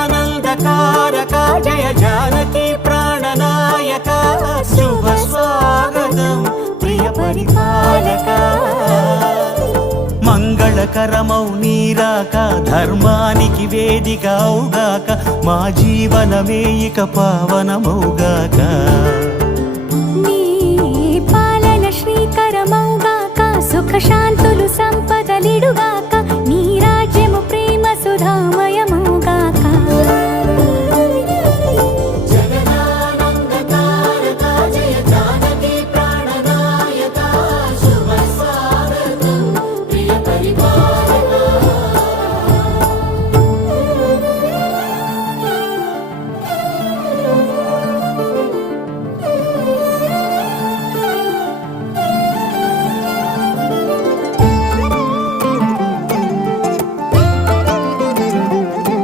జగదానందకారక జయ జానకి ప్రాణనాయక శుభ స్వాగతం ప్రియ పరిపాలక మంగళకరమౌ నీరాక ధర్మానికి వేదిక అవుగాక మా జీవనమే ఇక పావనమౌగాక నీ పాలన శ్రీకరమౌగాక సుఖ శాంతులు సంపదలిడుగాక